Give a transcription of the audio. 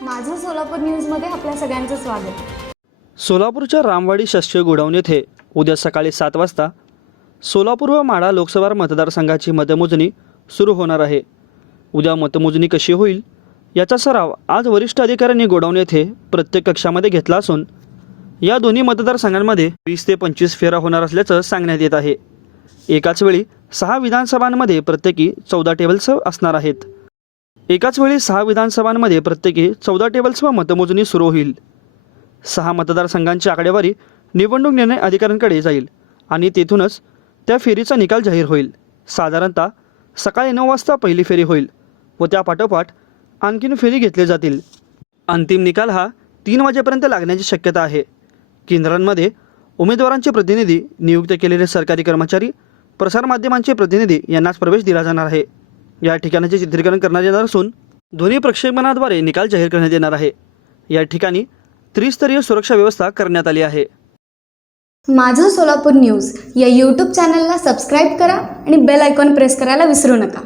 सोलापूर न्यूजमध्ये आपल्या सगळ्यांचं स्वागत. सोलापूरच्या रामवाडी शासकीय गोडाऊन येथे उद्या सकाळी सात वाजता सोलापूर व माढा लोकसभा मतदारसंघाची मतमोजणी सुरू होणार आहे. उद्या मतमोजणी कशी होईल याचा सराव आज वरिष्ठ अधिकाऱ्यांनी गोडाऊन येथे प्रत्येक कक्षामध्ये घेतला असून या दोन्ही मतदारसंघांमध्ये वीस ते पंचवीस फेरा होणार असल्याचं सांगण्यात येत आहे. एकाच वेळी सहा विधानसभांमध्ये प्रत्येकी चौदा टेबल्स असणार आहेत. एकाच वेळी सहा विधानसभांमध्ये प्रत्येकी चौदा टेबल्स व मतमोजणी सुरू होईल. सहा मतदारसंघांची आकडेवारी निवडणूक निर्णय अधिकाऱ्यांकडे जाईल आणि तेथूनच त्या फेरीचा निकाल जाहीर होईल. साधारणतः सकाळी नऊ वाजता पहिली फेरी होईल व त्या पाठोपाठ आणखीन फेरी घेतले जातील. अंतिम निकाल हा तीन वाजेपर्यंत लागण्याची शक्यता आहे. केंद्रांमध्ये उमेदवारांचे प्रतिनिधी नियुक्त केलेले सरकारी कर्मचारी प्रसारमाध्यमांचे प्रतिनिधी यांनाच प्रवेश दिला जाणार आहे. या ठिकाणाचे चित्रीकरण करण्यात येणार असून ध्वनी प्रक्षेपणाद्वारे निकाल जाहीर करण्यात येणार आहे. या ठिकाणी त्रिस्तरीय सुरक्षा व्यवस्था करण्यात आली आहे. माझं सोलापूर न्यूज या यूट्यूब चॅनलला सबस्क्राईब करा आणि बेल आयकॉन प्रेस करायला विसरू नका.